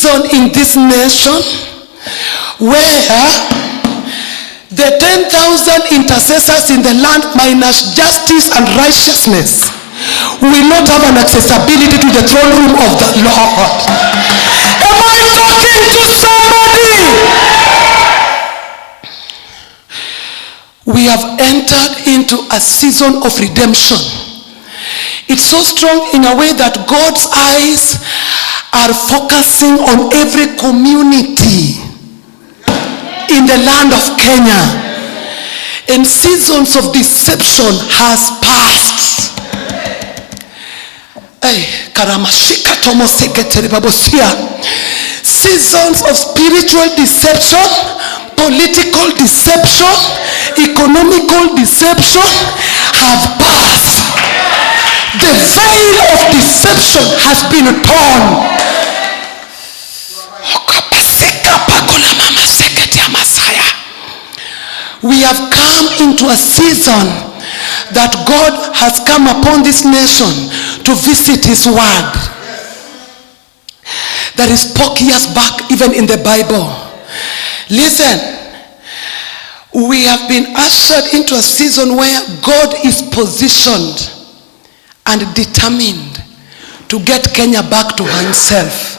season in this nation where the 10,000 intercessors in the land minus justice and righteousness will not have an accessibility to the throne room of the Lord. Am I talking to somebody? We have entered into a season of redemption. It's so strong in a way that God's eyes are focusing on every community in the land of Kenya. And seasons of deception has passed. Seasons of spiritual deception, political deception, economical deception have passed. The veil of deception has been torn. We have come into a season that God has come upon this nation to visit his word that he spoke years back, even in the Bible. Listen, we have been ushered into a season where God is positioned and determined to get Kenya back to himself.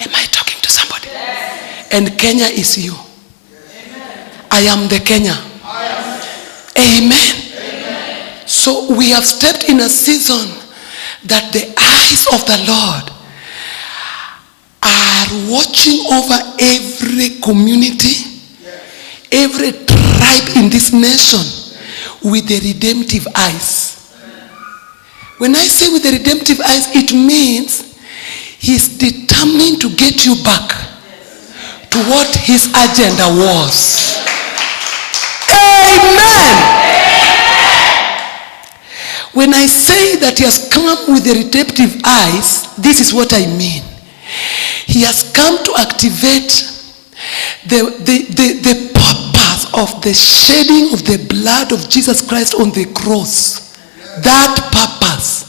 Am I talking to somebody? Yes. And Kenya is you. Amen. I am the Kenya. Amen. Amen. So we have stepped in a season that the eyes of the Lord are watching over every community, every tribe in this nation with the redemptive eyes. When I say with the redemptive eyes, it means he's determined to get you back to what his agenda was. Amen. When I say that he has come with the redemptive eyes, this is what I mean. He has come to activate the purpose of the shedding of the blood of Jesus Christ on the cross. That purpose,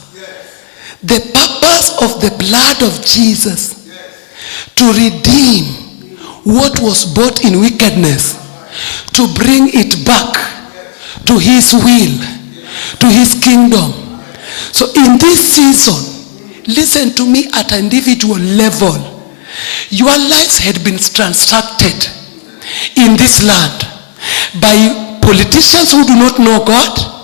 the purpose of the blood of Jesus, to redeem what was bought in wickedness, to bring it back to his will, to his kingdom. So in this season, listen to me at an individual level. Your lives had been transacted in this land by politicians who do not know God,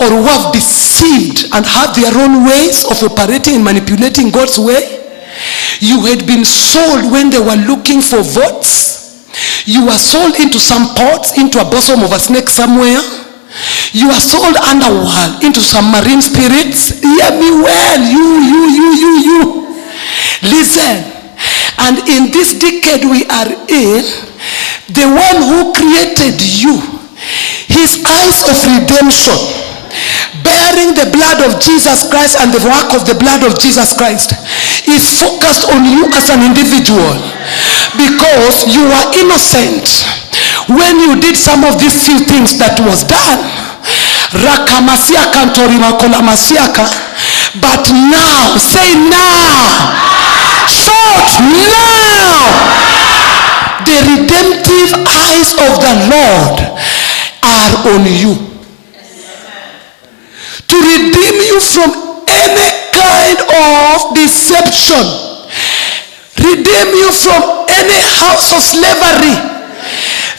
or who have deceived and have their own ways of operating and manipulating God's way. You had been sold when they were looking for votes. You were sold into some pots, into a bosom of a snake somewhere. You were sold underworld into some marine spirits. Hear me well, you. Listen, and in this decade we are in, the one who created you, his eyes of redemption, bearing the blood of Jesus Christ and the work of the blood of Jesus Christ, is focused on you as an individual, because you are innocent when you did some of these few things that was done. But now, say now, shout now, the redemptive eyes of the Lord are on you, to redeem you from any kind of deception, redeem you from any house of slavery,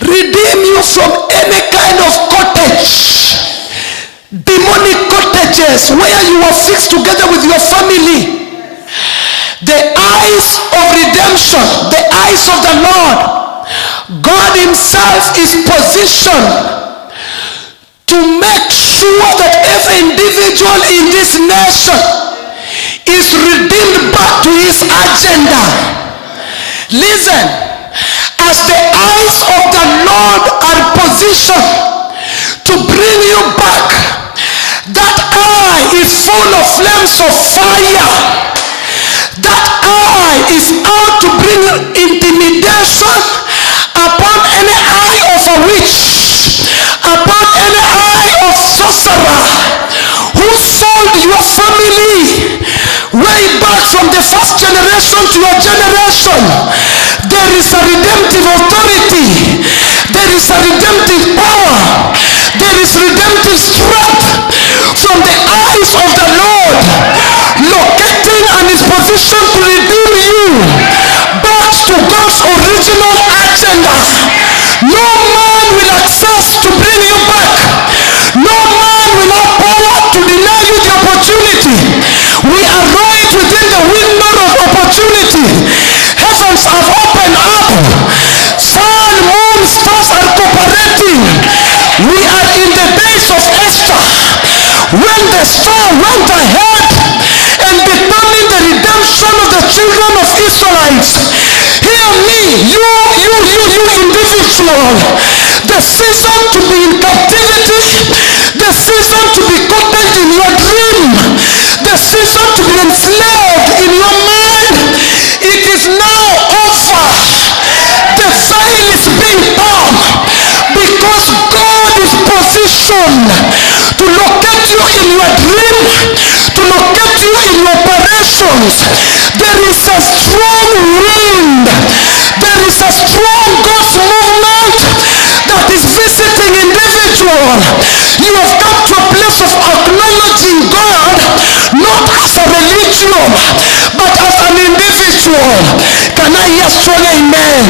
redeem you from any kind of cottage, demonic cottages where you are fixed together with your family. The eyes of redemption, the eyes of the Lord, God himself is positioned to make sure that every individual in this nation is redeemed back to his agenda. Listen, as the eyes of the Lord are positioned to bring you back, that eye is full of flames of fire. That eye is out to bring intimidation upon any eye of a witch, upon any eye of sorcerer who sold your family when way back from the first generation to your generation, there is a redemptive authority. There is a redemptive power. There is redemptive strength from the eyes of the Lord, locating and is positioned to redeem you back to God's original agenda. No man will access to bring you back. No man will have power to deny you the opportunity. We are right within the window of opportunity. Heavens have opened up. Sun, moon, stars are cooperating. We are in the days of Esther, when the star went ahead and determined the redemption of the children of Israelites. Hear me, you individual. The season to be in captivity, the season to be cottage in your dream, the season to be enslaved in your mind, it is now over. The veil is being torn because God is positioned to locate you in your dream, to locate you in your operations. There is a strong wind. There is a strong God's movement that is visiting individual. You have come to a place of acknowledging God not as a religion but as an individual. Can I hear strong amen?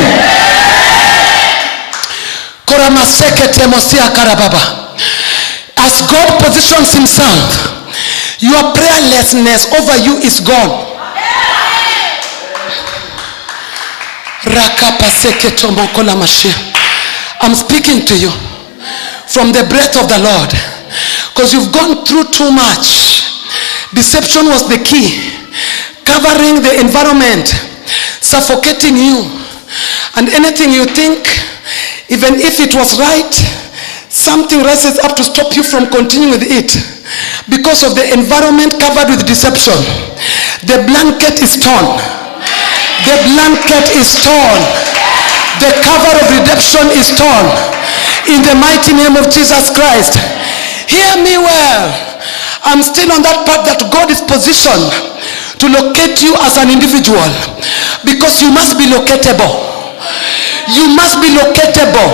As God positions himself, your prayerlessness over you is gone. I'm speaking to you from the breath of the Lord, because you've gone through too much. Deception was the key, covering the environment, suffocating you, and anything you think, even if it was right, something rises up to stop you from continuing with it because of the environment covered with deception. The blanket is torn. The blanket is torn. The cover of redemption is torn. In the mighty name of Jesus Christ. Hear me well. I'm still on that part that God is positioned to locate you as an individual, because you must be locatable. You must be locatable.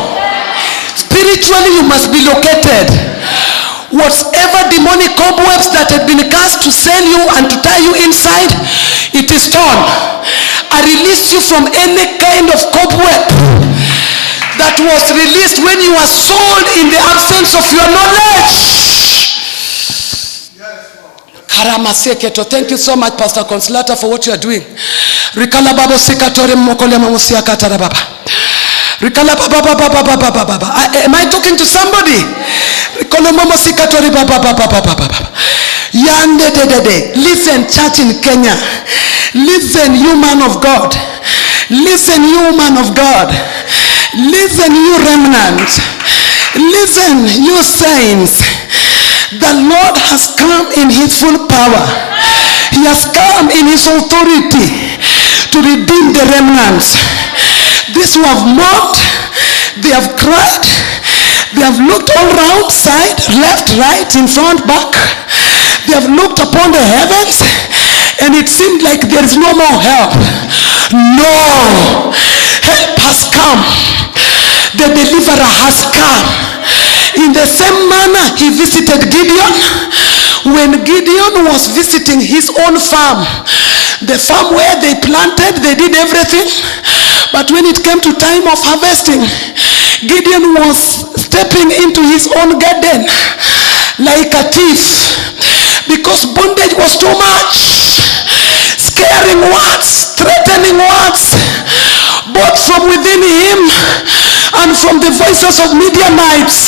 Spiritually, you must be located. Whatever demonic cobwebs that had been cast to sell you and to tie you inside, it is torn. I release you from any kind of cobweb that was released when you were sold in the absence of your knowledge. Thank you so much, Pastor Consolata, for what you are doing. Am I talking to somebody? Listen, church in Kenya. Listen, you man of God. Listen, you man of God. Listen, you remnant. Listen, you saints. The Lord has come in his full power. He has come in his authority to redeem the remnants. These who have mocked, they have cried, they have looked all round, side, left, right, in front, back. They have looked upon the heavens, and it seemed like there is no more help. No, help has come. The deliverer has come. In the same manner, he visited Gideon. When Gideon was visiting his own farm, the farm where they planted, they did everything. But when it came to time of harvesting, Gideon was stepping into his own garden like a thief, because bondage was too much. Scaring words, threatening words, both from within him and from the voices of Midianites.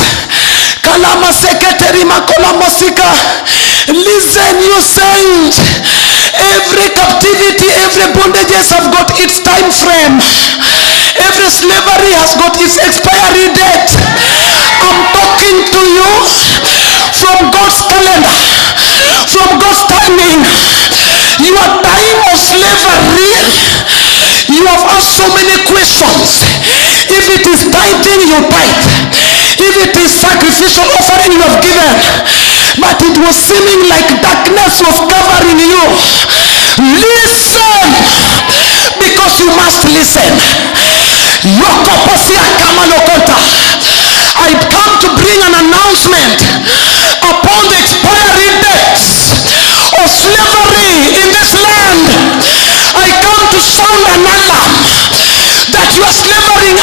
Listen, you saints. Every captivity, every bondages have got its time frame. Every slavery has got its expiry date. I'm talking to you from God's calendar, from God's timing. Your time of slavery, you have asked so many questions. If it is tithing, you tithe. If it is sacrificial offering, you have given. But it was seeming like darkness was covering you. Listen, because you must listen. I come to bring an announcement upon the expiry dates of slavery in this land. I come to sound an alarm that your slavery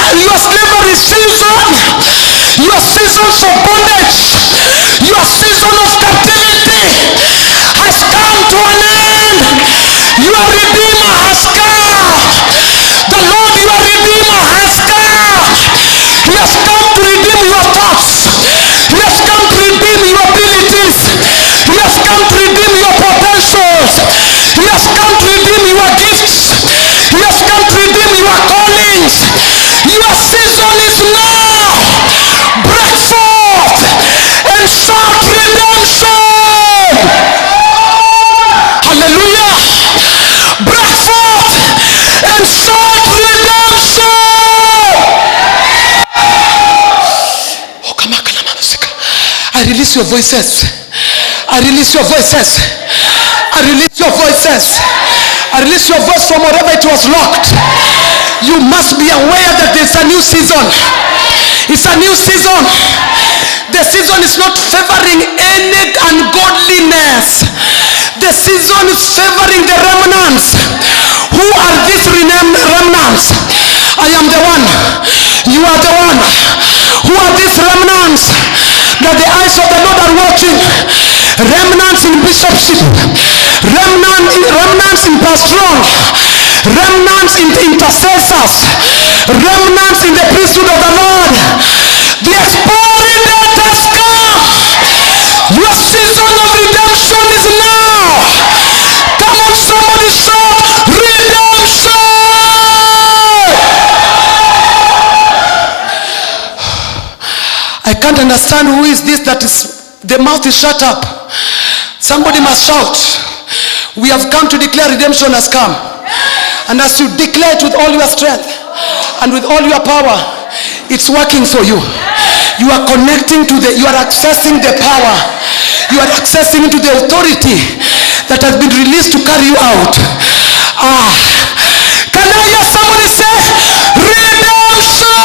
season, your seasons of bondage, your season of captivity has come to an end. Your Redeemer has come. The Lord, your Redeemer, has come. He has come to redeem your thoughts. He has come to redeem your abilities. He has come to redeem your potentials. He has come to redeem your gifts. He has come to redeem your callings. Your season is now. Break forth and shout redemption. Hallelujah. Break forth and shout redemption. I release your voices. I release your voices. I release your voices. I release your voice from wherever it was locked. You must be aware that there's a new season. It's a new season. The season is not favoring any ungodliness. The season is favoring the remnants. Who are these remnants? I am the one. You are the one. Who are these remnants that the eyes of the Lord are watching? Remnants in bishopship, remnants in pastoral, remnants in the intercessors, remnants in the priesthood of the Lord. The expiry date has come. Your season of redemption is now. Come on, somebody shout redemption. I can't understand who is this that is, the mouth is shut up. Somebody must shout. We have come to declare redemption has come. And as you declare it with all your strength and with all your power, it's working for you. You are connecting to you are accessing the power. You are accessing into the authority that has been released to carry you out. Can I hear somebody say redemption?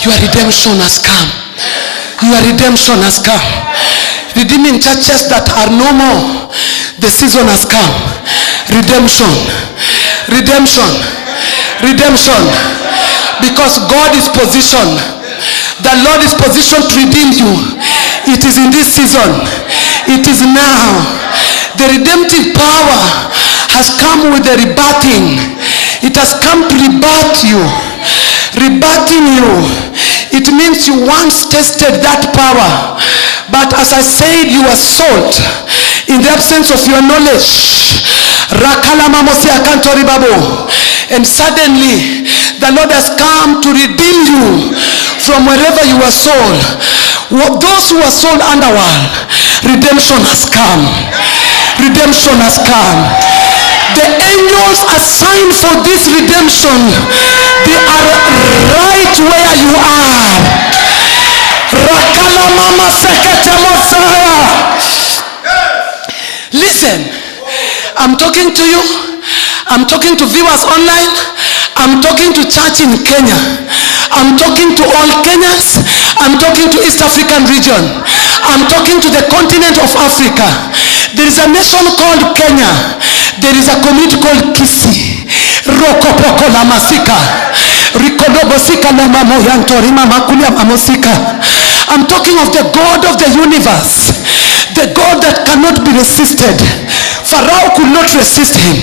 Your redemption has come. Your redemption has come. Redeeming churches that are no more. The season has come. Redemption. Redemption. Redemption. Because God is positioned. The Lord is positioned to redeem you. It is in this season. It is now. The redemptive power has come with the rebirthing. It has come to rebirth you. Rebirthing you. It means you once tasted that power, but as I said, you were sold in the absence of your knowledge. And suddenly the Lord has come to redeem you from wherever you were sold. Those who were sold underworld, redemption has come. Redemption has come. The angels assigned for this redemption, they are right where you are. Listen, I'm talking to you. I'm talking to viewers online. I'm talking to church in Kenya. I'm talking to all Kenyans. I'm talking to East African region. I'm talking to the continent of Africa. There is a nation called Kenya. There is a community called Kisi. Rokopoko la masika. Rikodobosika la mamoyantori mamakulia mamosika. I'm talking of the God of the universe. The God that cannot be resisted. Pharaoh could not resist him.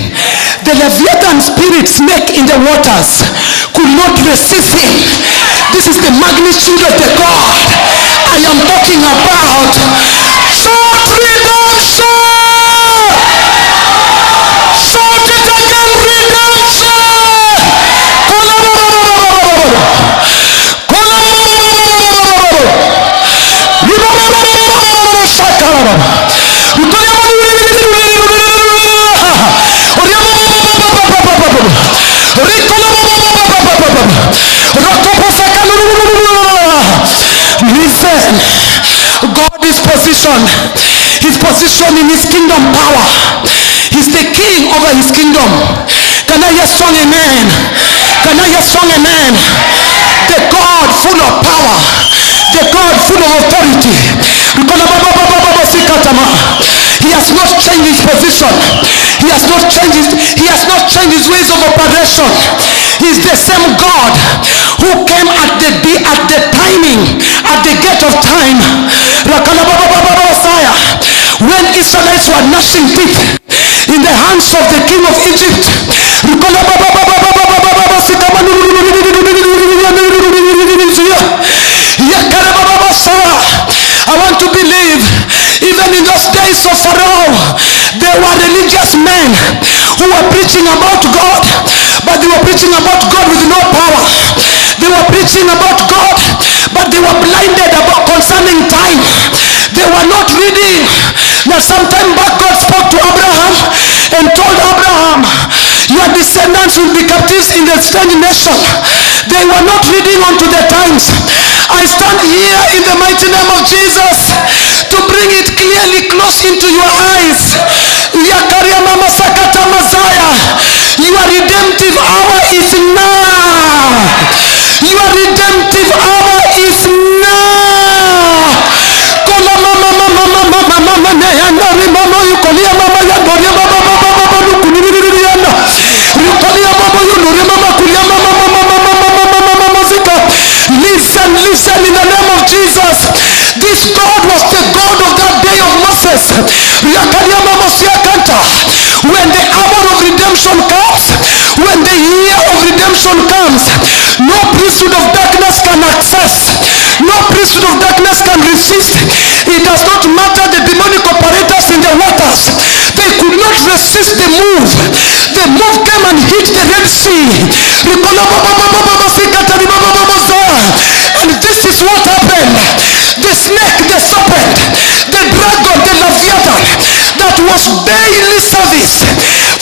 The Leviathan spirit snake in the waters could not resist him. This is the magnitude of the God I am talking about. Shout redemption! Shout it again, redemption! Listen, God is positioned. kingdom power. He's the king over his kingdom. Can I hear strong amen? Can I hear strong amen? The God full of power. The God full of authority. He has not changed his position. He has not changed his ways of operation. He's the same God who came at the timing, at the gate of time. When Israelites were gnashing teeth in the hands of the king of Egypt. I want to believe even in those days of Pharaoh, there were religious men who were preaching about God, but they were preaching about God with no power. They were preaching about God, but they were blinded about concerning time. They were not reading. Now sometime back God spoke to Abraham and told Abraham, your descendants will be captives in the strange nation. They were not reading unto the times. I stand here in the mighty name of Jesus to bring it clearly close into your eyes. Your redemptive hour is now. Your redemptive hour is now. Listen in the name of Jesus. This God was the God of that day of Moses. When the hour of redemption comes, when the year of redemption comes, no priesthood of darkness can access. No priesthood of darkness can resist. It does not matter the demonic operators in the waters. They could not resist the move. The move came and hit the Red Sea. And this is what happened. The snake, the serpent, the dragon, the Leviathan, that was daily service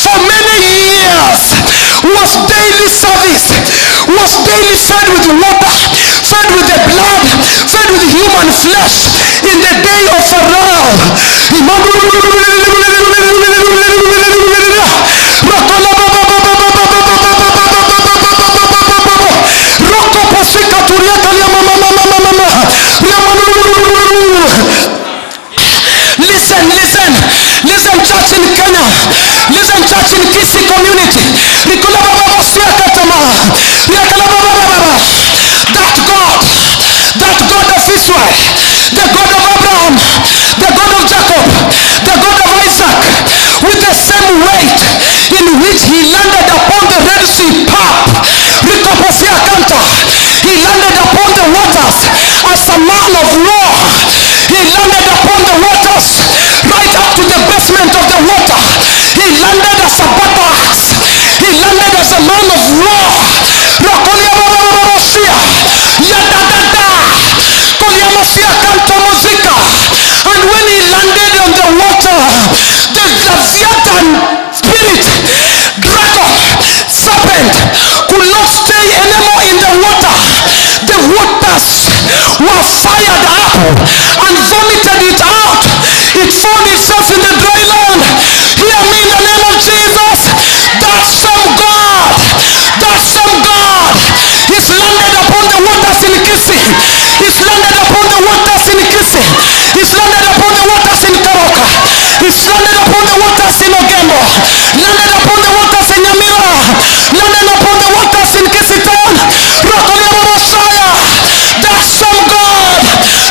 for many years, was daily service, was daily fed with water, fed with the blood, fed with human flesh in the day of Pharaoh. Listen church in Kenya, listen church in Kisi community. That God of Israel, the God of Abraham, the God of Jacob, the God of Isaac, with the same weight in which he landed upon the Red Sea path, he landed upon the waters as a man of war. He landed upon the waters right up to the basement of the water. He landed as a battle axe. He landed as a man of war. And when he landed on the water, the Leviathan spirit, dragon, serpent could not stay anymore in the water. The waters were fired up and vomited it out. It found itself in the dry land. Hear me in the name of Jesus. That same God is landed upon the waters in Kisi. He's landed upon the waters in Kisi. He's landed upon the waters in Karoka. He's landed upon the waters in Ogembo. Landed upon the waters in Yamira. Landed upon the waters in Kisiton. That same God,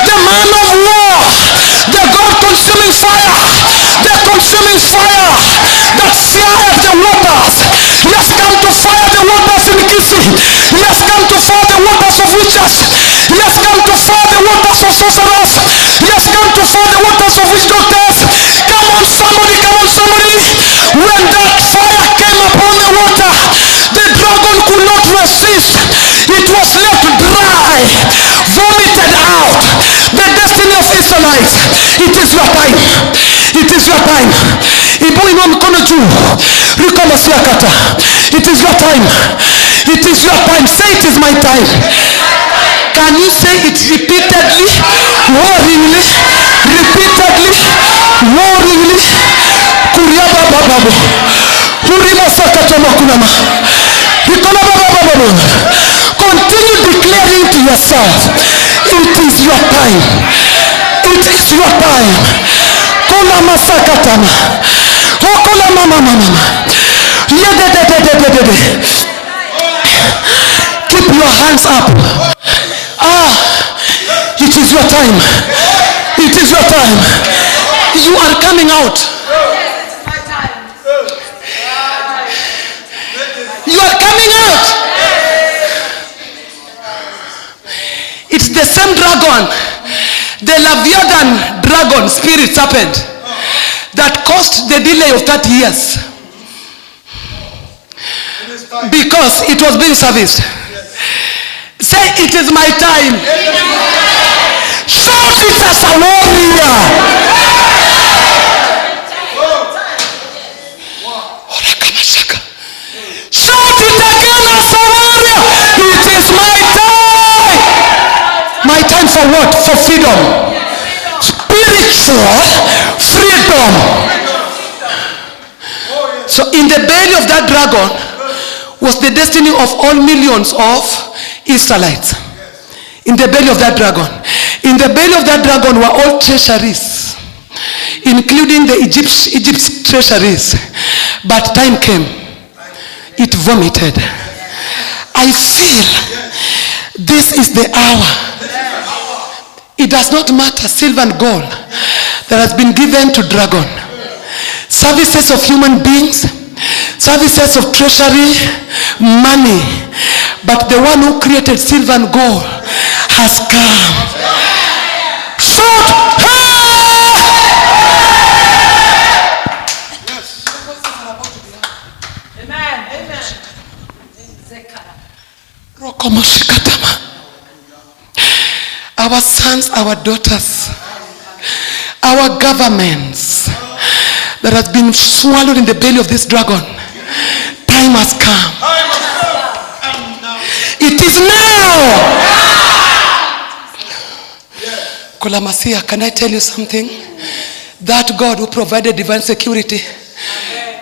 the man of war, the God consuming fire, the consuming fire that fired the waters. He has come to fire the waters in Kisi. He has come to fire the waters of witches. He has come to fire the waters of sorcerers. He has come to fire the waters of witch doctors. Come on somebody. When that fire came upon the water, the dragon could not resist. It was left dry, vomited out. The destiny of Israelites. It is your time. It is your time. It is your time. It is your time. Say it is my time. Can you say it repeatedly, warringly, repeatedly, warringly, Kuriaba bababu. Urima sakatama kunama. Ikola bababu. Continue declaring to yourself, it is your time. It is your time. Kola masakatama. Okola mama. Keep your hands up. It is your time. It is your time. You are coming out. You are coming out. It's the same dragon, the Leviathan dragon spirit serpent that caused the delay of 30 years. Because it was being serviced. Say, it is my time. Shout it as a warrior. Shout it again as a warrior. It is my time. My time for what? For freedom. Spiritual freedom. So in the belly of that dragon was the destiny of all millions of Israelites. In the belly of that dragon. In the belly of that dragon were all treasuries, including the Egypt's treasuries. But time came. It vomited. I feel this is the hour. It does not matter silver and gold that has been given to dragon. Services of human beings, services of treasury, money. But the one who created silver and gold has come. Shout! Amen. Our sons, our daughters, our governments that has been swallowed in the belly of this dragon. Time has come. It is now. Kolamasia, can I tell you something? That God who provided divine security,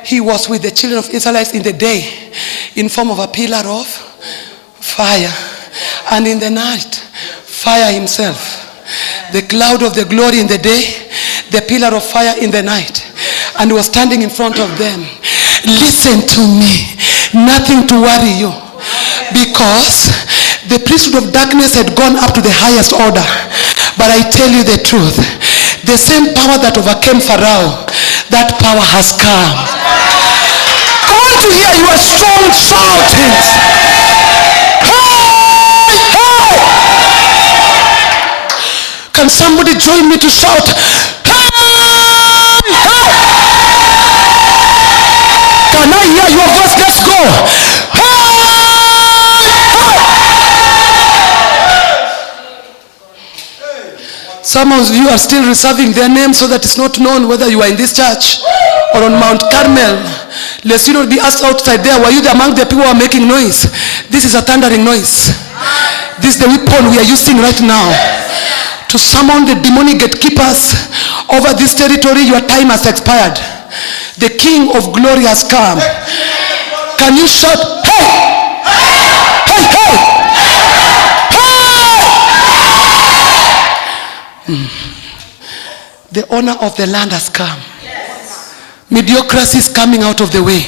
he was with the children of Israelites in the day in form of a pillar of fire, and in the night fire himself. The cloud of the glory in the day, the pillar of fire in the night, and he was standing in front of them. Listen to me, nothing to worry you, because the priesthood of darkness had gone up to the highest order. But I tell you the truth, the same power that overcame Pharaoh, that power has come. I want to hear your strong shoutings. Hey, hey! Can somebody join me to shout? Hey, hey! Can I hear your voice? Let's go. Hey, hey! Some of you are still reserving their name so that it's not known whether you are in this church or on Mount Carmel. Lest you not be asked outside there, were you among the people who are making noise? This is a thundering noise. This is the weapon we are using right now to summon the demonic gatekeepers over this territory. Your time has expired. The King of glory has come. Can you shout, hey! Hey, hey! Hey! The owner of the land has come. Mediocrity is coming out of the way.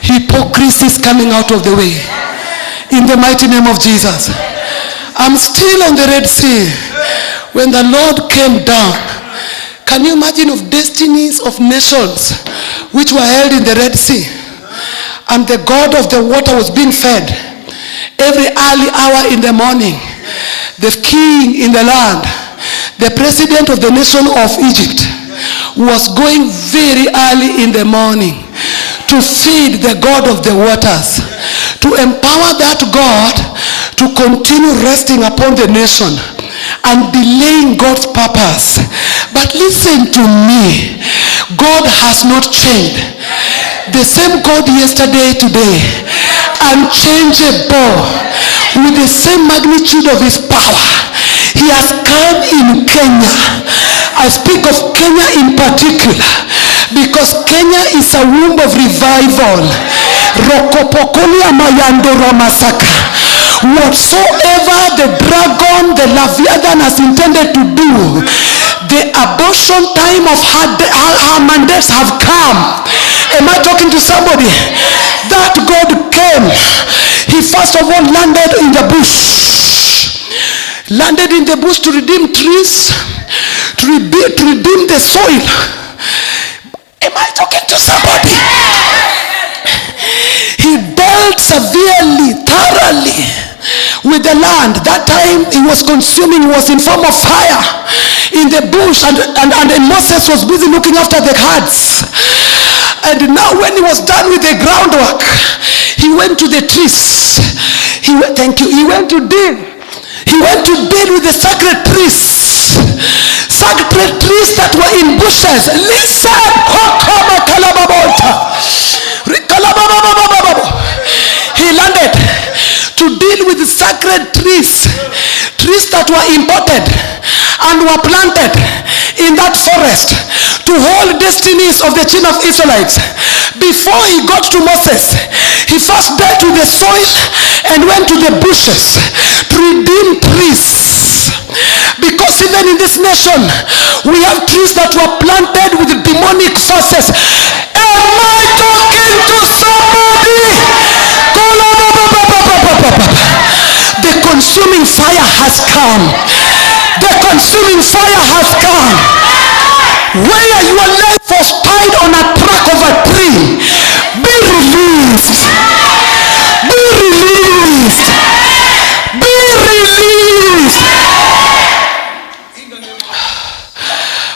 Hypocrisy is coming out of the way. In the mighty name of Jesus. I'm still on the Red Sea. When the Lord came down, can you imagine of destinies of nations which were held in the Red Sea? And the God of the water was being fed. Every early hour in the morning, the king in the land, the president of the nation of Egypt, was going very early in the morning to feed the God of the waters, to empower that God to continue resting upon the nation and delaying God's purpose. But listen to me, God has not changed. The same God yesterday, today, unchangeable, with the same magnitude of his power. He has come in Kenya. I speak of Kenya in particular, Because Kenya is a womb of revival. Rokopokolia mayandora masaka. Whatsoever the dragon, the Leviathan has intended to do, the abortion time of her mandates have come. Am I talking to somebody? That God came. He first of all landed in the bush. Landed in the bush to redeem trees, to redeem the soil. Am I talking to somebody? He dealt severely, thoroughly with the land. That time he was consuming was in form of fire in the bush, and Moses was busy looking after the herds. And now when he was done with the groundwork, he went to the trees. He went to deal with the sacred trees. Sacred trees that were in bushes. Listen. He landed to deal with the sacred trees. Trees that were imported and were planted in that forest to hold destinies of the children of Israelites. Before he got to Moses, he first dealt with the soil and went to the bushes to redeem trees. Because even in this nation, we have trees that were planted with demonic forces. Am I talking to somebody? The consuming fire has come. The consuming fire has come. Where your life was tied on a track of a tree, be released. Be released. Be released.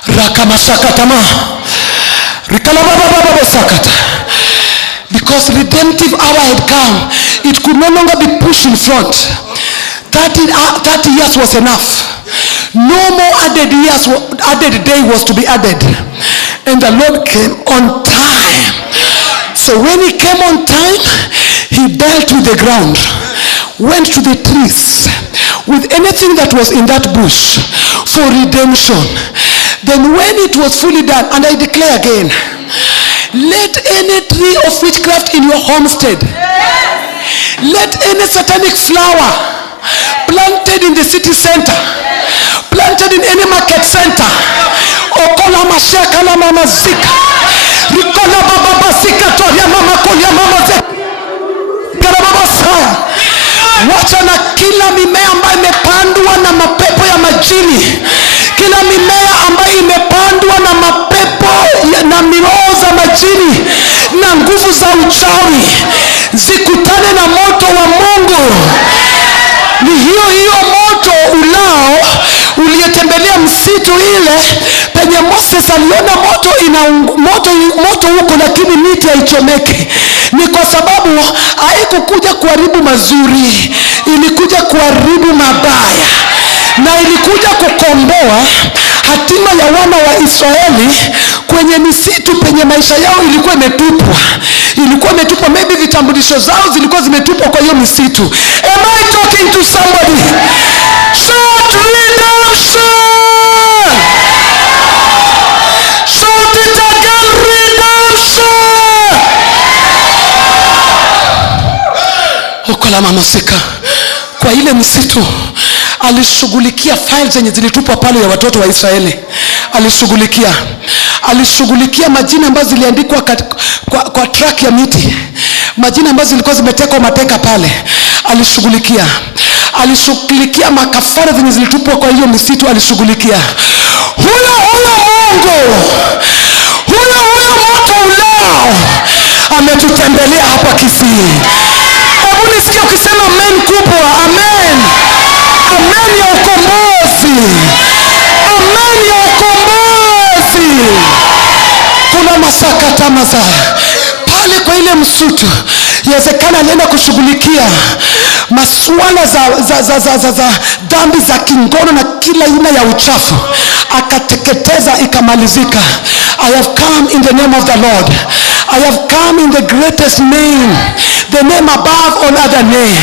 Rakamasakatama. Rikalababababasakata. Because redemptive hour had come. It could no longer be pushed in front. 30 years was enough. No more added day was to be added. And the Lord came on time. So when he came on time, he dealt with the ground, went to the trees, with anything that was in that bush for redemption. Then when it was fully done, and I declare again, let any tree of witchcraft in your homestead, let any satanic flower planted in the city center, planted in any market center, okola mashaka la mama zika, rikola baba zika toria mama kolia mama zika, baba saya. Wacha na kila mimea ambayo imepandwa na mapepo ya majini, kila mimea ambayo imepandwa na mapepo na miroho za majini na nguvu za uchawi, zikutane na moto wa Mungu. Ni hiyo moto ulao uliyetembelea msitu ile penye Moses aliona moto huko, lakini miti haichomeki. Ni kwa sababu haikukuja kuharibu mazuri, ilikuja kuharibu mabaya, na ilikuja kukomboa hatima ya wana wa Israeli kwenye misitu penye maisha yao ilikuwa imetupwa. Maybe vitambulisho zao zilikuwa zimetupwa kwa hiyo misitu. Am I talking to somebody? Shout redemption! Shout it again, redemption! Okola mamasika. Kwa ile misitu alishughulikia files zenye zilitupwa pale ya watoto wa Israeli. Alishughulikia majina ambazo ziliandikwa kwa track ya miti, majina ambazo zilikuwa zimetekwa mateka pale. Alishughulikia makafara zenye zilitupwa kwa hiyo misitu. Alishughulikia huyo Mungu, huyo moto ulao ametutembelea hapa Kisii. Hebu nisikie ukisema amen kubwa. Amen. Amen ya ukombozi. Amen ya ukombozi. Kuna masakata mazaya pale kwa ile msutu. Yawezekana alienda kushughulikia masuala za dhambi za kingono na kila aina ya uchafu, akateketeza, ikamalizika. I have come in the name of the Lord. I have come in the greatest name, the name above all other name.